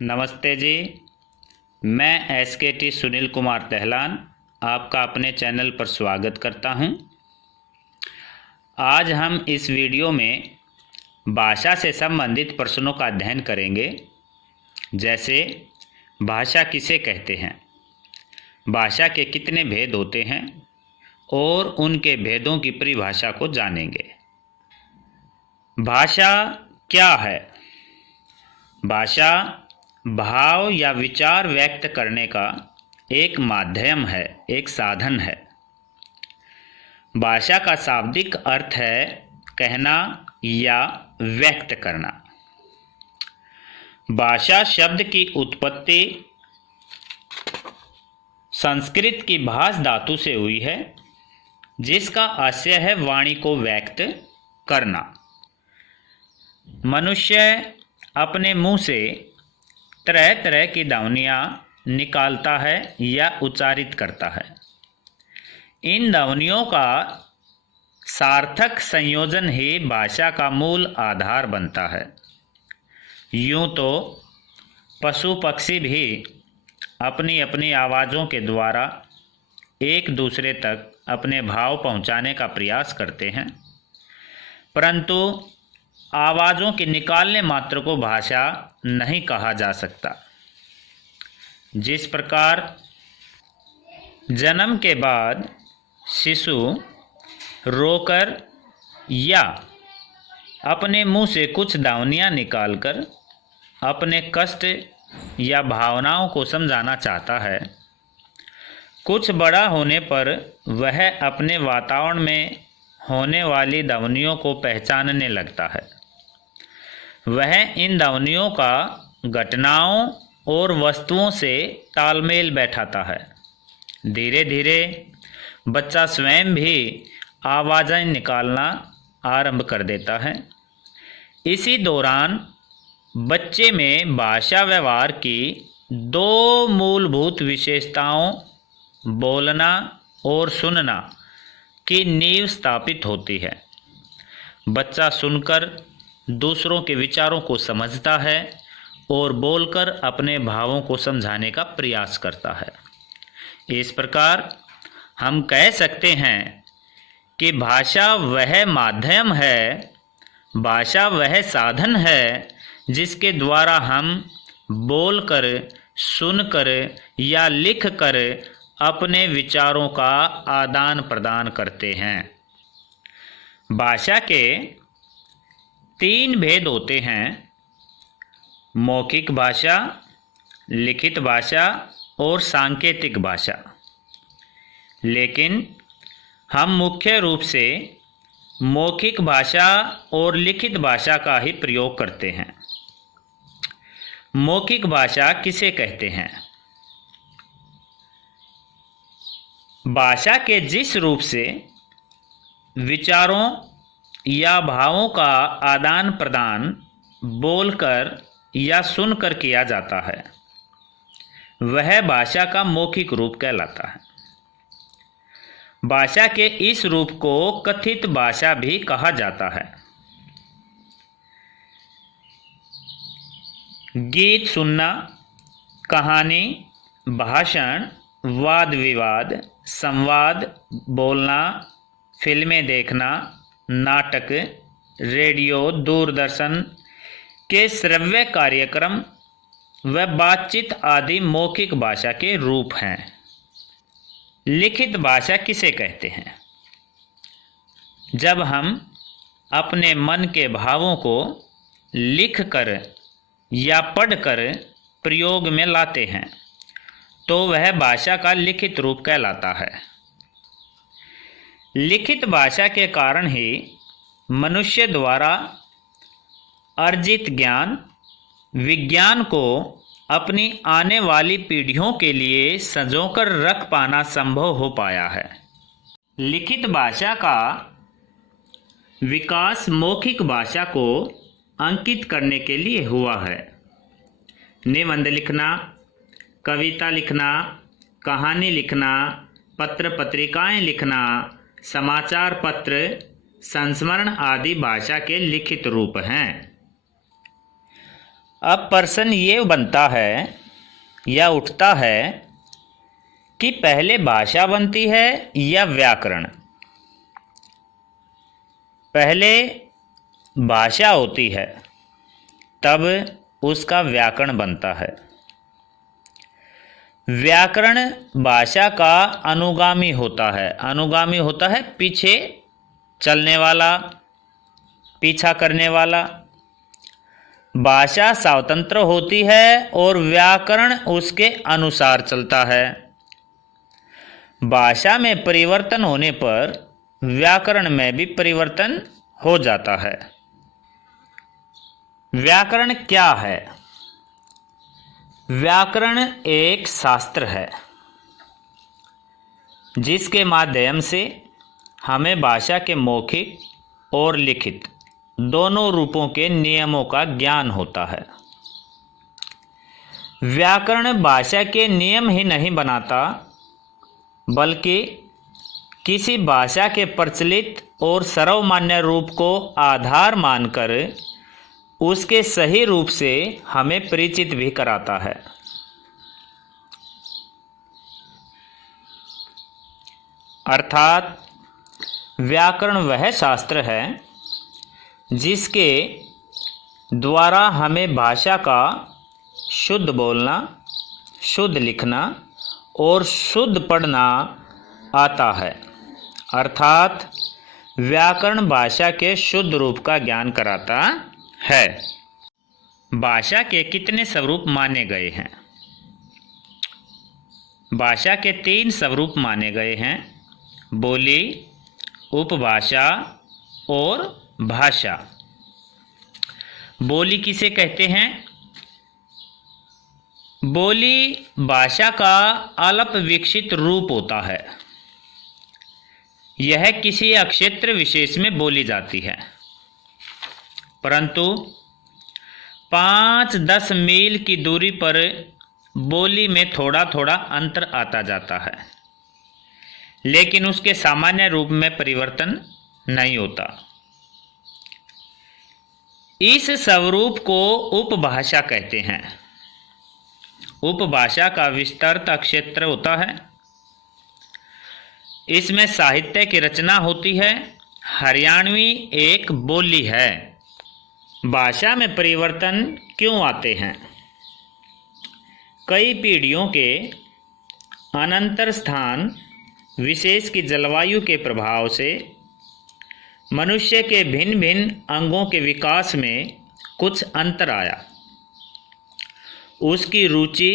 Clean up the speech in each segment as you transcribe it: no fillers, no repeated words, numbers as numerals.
नमस्ते जी। मैं SKT सुनील कुमार तहलान आपका अपने चैनल पर स्वागत करता हूं। आज हम इस वीडियो में भाषा से संबंधित प्रश्नों का अध्ययन करेंगे। जैसे भाषा किसे कहते हैं, भाषा के कितने भेद होते हैं और उनके भेदों की परिभाषा को जानेंगे। भाषा क्या है? भाषा भाव या विचार व्यक्त करने का एक माध्यम है, एक साधन है। भाषा का शाब्दिक अर्थ है कहना या व्यक्त करना। भाषा शब्द की उत्पत्ति संस्कृत की भाष धातु से हुई है, जिसका आशय है वाणी को व्यक्त करना। मनुष्य अपने मुंह से तरह तरह की ध्वनियाँ निकालता है या उच्चारित करता है। इन ध्वनियों का सार्थक संयोजन ही भाषा का मूल आधार बनता है। यूँ तो पशु पक्षी भी अपनी अपनी आवाज़ों के द्वारा एक दूसरे तक अपने भाव पहुँचाने का प्रयास करते हैं, परंतु आवाज़ों के निकालने मात्र को भाषा नहीं कहा जा सकता। जिस प्रकार जन्म के बाद शिशु रोकर या अपने मुंह से कुछ ध्वनियाँ निकालकर अपने कष्ट या भावनाओं को समझाना चाहता है, कुछ बड़ा होने पर वह अपने वातावरण में होने वाली ध्वनियों को पहचानने लगता है। वह इन ध्वनियों का घटनाओं और वस्तुओं से तालमेल बैठाता है। धीरे धीरे बच्चा स्वयं भी आवाज़ें निकालना आरंभ कर देता है। इसी दौरान बच्चे में भाषा व्यवहार की दो मूलभूत विशेषताओं, बोलना और सुनना की नींव स्थापित होती है। बच्चा सुनकर दूसरों के विचारों को समझता है और बोलकर अपने भावों को समझाने का प्रयास करता है। इस प्रकार हम कह सकते हैं कि भाषा वह माध्यम है, भाषा वह साधन है जिसके द्वारा हम बोलकर, सुनकर या लिखकर अपने विचारों का आदान प्रदान करते हैं। भाषा के 3 भेद होते हैं: मौखिक भाषा, लिखित भाषा और सांकेतिक भाषा। लेकिन हम मुख्य रूप से मौखिक भाषा और लिखित भाषा का ही प्रयोग करते हैं। मौखिक भाषा किसे कहते हैं? भाषा के जिस रूप से विचारों या भावों का आदान प्रदान बोलकर या सुनकर किया जाता है, वह भाषा का मौखिक रूप कहलाता है। भाषा के इस रूप को कथित भाषा भी कहा जाता है। गीत सुनना, कहानी, भाषण, वाद विवाद, संवाद, बोलना, फिल्में देखना, नाटक, रेडियो, दूरदर्शन के श्रव्य कार्यक्रम व बातचीत आदि मौखिक भाषा के रूप हैं। लिखित भाषा किसे कहते हैं? जब हम अपने मन के भावों को लिखकर या पढ़कर प्रयोग में लाते हैं, तो वह भाषा का लिखित रूप कहलाता है। लिखित भाषा के कारण ही मनुष्य द्वारा अर्जित ज्ञान, विज्ञान को अपनी आने वाली पीढ़ियों के लिए संजोकर रख पाना संभव हो पाया है। लिखित भाषा का विकास मौखिक भाषा को अंकित करने के लिए हुआ है। निबंध लिखना, कविता लिखना, कहानी लिखना, पत्र पत्रिकाएं लिखना, समाचार पत्र, संस्मरण आदि भाषा के लिखित रूप हैं। अब प्रश्न ये बनता है या उठता है कि पहले भाषा बनती है या व्याकरण। पहले भाषा होती है तब उसका व्याकरण बनता है। व्याकरण भाषा का अनुगामी होता है। अनुगामी होता है पीछे चलने वाला, पीछा करने वाला। भाषा स्वतंत्र होती है और व्याकरण उसके अनुसार चलता है। भाषा में परिवर्तन होने पर व्याकरण में भी परिवर्तन हो जाता है। व्याकरण क्या है? व्याकरण एक शास्त्र है जिसके माध्यम से हमें भाषा के मौखिक और लिखित दोनों रूपों के नियमों का ज्ञान होता है। व्याकरण भाषा के नियम ही नहीं बनाता, बल्कि किसी भाषा के प्रचलित और सर्वमान्य रूप को आधार मानकर उसके सही रूप से हमें परिचित भी कराता है। अर्थात व्याकरण वह शास्त्र है जिसके द्वारा हमें भाषा का शुद्ध बोलना, शुद्ध लिखना और शुद्ध पढ़ना आता है। अर्थात व्याकरण भाषा के शुद्ध रूप का ज्ञान कराता है। भाषा के कितने स्वरूप माने गए हैं? भाषा के 3 स्वरूप माने गए हैं: बोली, उपभाषा और भाषा। बोली किसे कहते हैं? बोली भाषा का अल्प विकसित रूप होता है। यह किसी क्षेत्र विशेष में बोली जाती है, परंतु 5-10 मील की दूरी पर बोली में थोड़ा थोड़ा अंतर आता जाता है, लेकिन उसके सामान्य रूप में परिवर्तन नहीं होता। इस स्वरूप को उपभाषा कहते हैं। उपभाषा का विस्तृत क्षेत्र होता है। इसमें साहित्य की रचना होती है। हरियाणवी एक बोली है। भाषा में परिवर्तन क्यों आते हैं? कई पीढ़ियों के अनंतर स्थान विशेष की जलवायु के प्रभाव से मनुष्य के भिन्न भिन्न अंगों के विकास में कुछ अंतर आया। उसकी रुचि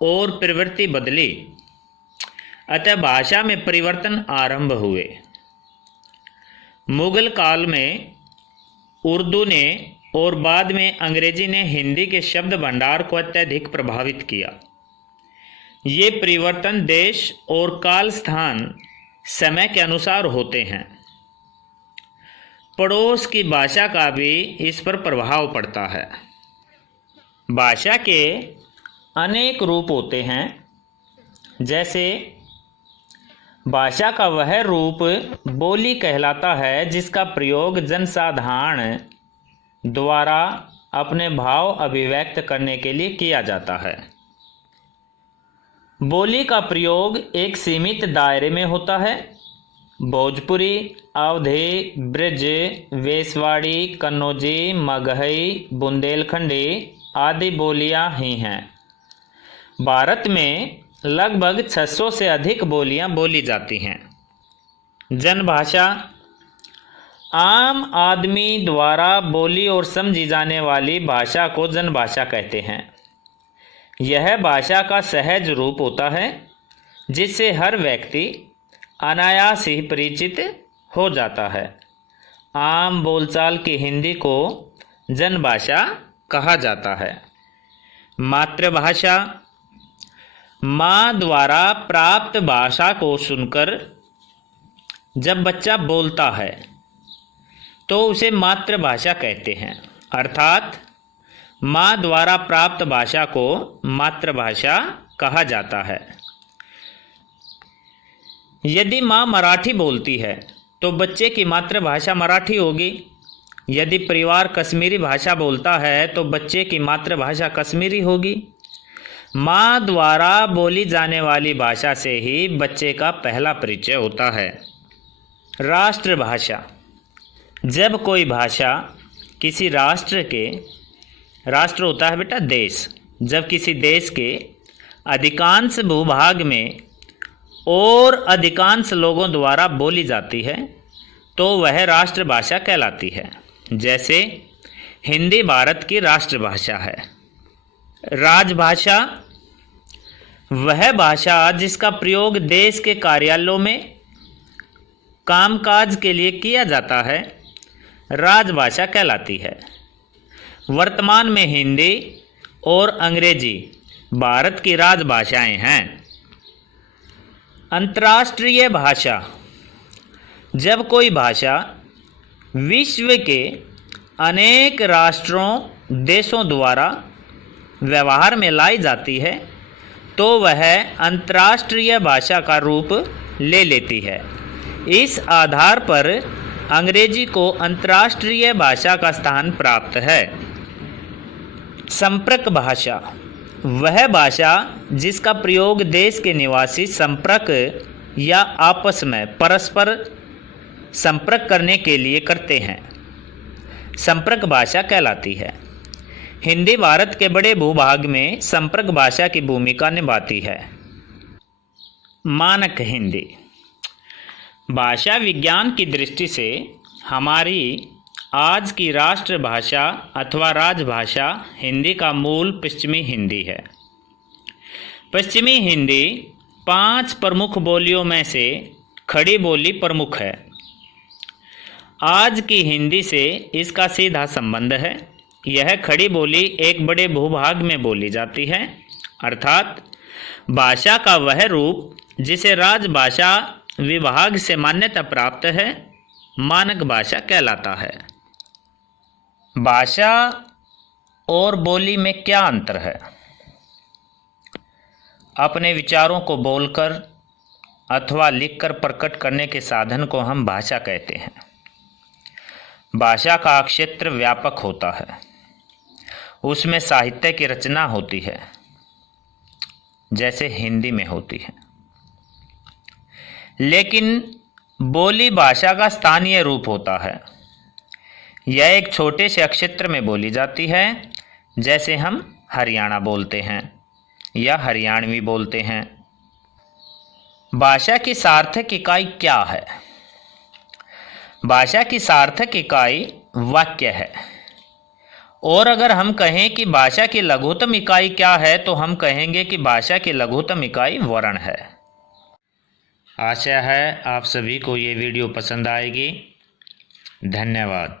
और प्रवृत्ति बदली, अतः भाषा में परिवर्तन आरंभ हुए। मुगल काल में उर्दू ने और बाद में अंग्रेजी ने हिंदी के शब्द भंडार को अत्यधिक प्रभावित किया। ये परिवर्तन देश और काल, स्थान, समय के अनुसार होते हैं। पड़ोस की भाषा का भी इस पर प्रभाव पड़ता है। भाषा के अनेक रूप होते हैं। जैसे भाषा का वह रूप बोली कहलाता है जिसका प्रयोग जनसाधारण द्वारा अपने भाव अभिव्यक्त करने के लिए किया जाता है। बोली का प्रयोग एक सीमित दायरे में होता है। भोजपुरी, अवधी, ब्रज, वेसवाड़ी, कन्नौजी, मगही, बुंदेलखंडी आदि बोलियां ही हैं। भारत में लगभग 600 से अधिक बोलियां बोली जाती हैं। जनभाषा आम आदमी द्वारा बोली और समझी जाने वाली भाषा को जनभाषा कहते हैं। यह भाषा का सहज रूप होता है जिससे हर व्यक्ति अनायास ही परिचित हो जाता है। आम बोलचाल की हिंदी को जनभाषा कहा जाता है। मातृभाषा माँ द्वारा प्राप्त भाषा को सुनकर जब बच्चा बोलता है तो उसे मातृभाषा कहते हैं। अर्थात माँ द्वारा प्राप्त भाषा को मातृभाषा कहा जाता है। यदि माँ मराठी बोलती है तो बच्चे की मातृभाषा मराठी होगी। यदि परिवार कश्मीरी भाषा बोलता है तो बच्चे की मातृभाषा कश्मीरी होगी। माँ द्वारा बोली जाने वाली भाषा से ही बच्चे का पहला परिचय होता है। राष्ट्रभाषा, जब कोई भाषा किसी राष्ट्र के, राष्ट्र होता है बेटा देश, जब किसी देश के अधिकांश भूभाग में और अधिकांश लोगों द्वारा बोली जाती है तो वह राष्ट्रभाषा कहलाती है। जैसे हिंदी भारत की राष्ट्रभाषा है। राजभाषा, वह भाषा जिसका प्रयोग देश के कार्यालयों में कामकाज के लिए किया जाता है, राजभाषा कहलाती है। वर्तमान में हिंदी और अंग्रेजी भारत की राजभाषाएं हैं। अंतर्राष्ट्रीय भाषा, जब कोई भाषा विश्व के अनेक राष्ट्रों देशों द्वारा व्यवहार में लाई जाती है तो वह अंतर्राष्ट्रीय भाषा का रूप ले लेती है। इस आधार पर अंग्रेजी को अंतर्राष्ट्रीय भाषा का स्थान प्राप्त है। संपर्क भाषा, वह भाषा जिसका प्रयोग देश के निवासी संपर्क या आपस में परस्पर संपर्क करने के लिए करते हैं, संपर्क भाषा कहलाती है। हिंदी भारत के बड़े भूभाग में संपर्क भाषा की भूमिका निभाती है। मानक हिंदी, भाषा विज्ञान की दृष्टि से हमारी आज की राष्ट्रभाषा अथवा राजभाषा हिंदी का मूल पश्चिमी हिंदी है। पश्चिमी हिंदी 5 प्रमुख बोलियों में से खड़ी बोली प्रमुख है। आज की हिंदी से इसका सीधा संबंध है। यह खड़ी बोली एक बड़े भूभाग में बोली जाती है, अर्थात भाषा का वह रूप जिसे राजभाषा विभाग से मान्यता प्राप्त है, मानक भाषा कहलाता है। भाषा और बोली में क्या अंतर है? अपने विचारों को बोलकर अथवा लिखकर प्रकट करने के साधन को हम भाषा कहते हैं। भाषा का क्षेत्र व्यापक होता है, उसमें साहित्य की रचना होती है जैसे हिंदी में होती है। लेकिन बोली भाषा का स्थानीय रूप होता है। यह एक छोटे से क्षेत्र में बोली जाती है, जैसे हम हरियाणा बोलते हैं या हरियाणवी बोलते हैं। भाषा की सार्थक इकाई क्या है? भाषा की सार्थक इकाई वाक्य है। और अगर हम कहें कि भाषा की लघुत्तम इकाई क्या है तो हम कहेंगे कि भाषा की लघुत्तम इकाई वर्ण है। आशा है आप सभी को ये वीडियो पसंद आएगी। धन्यवाद।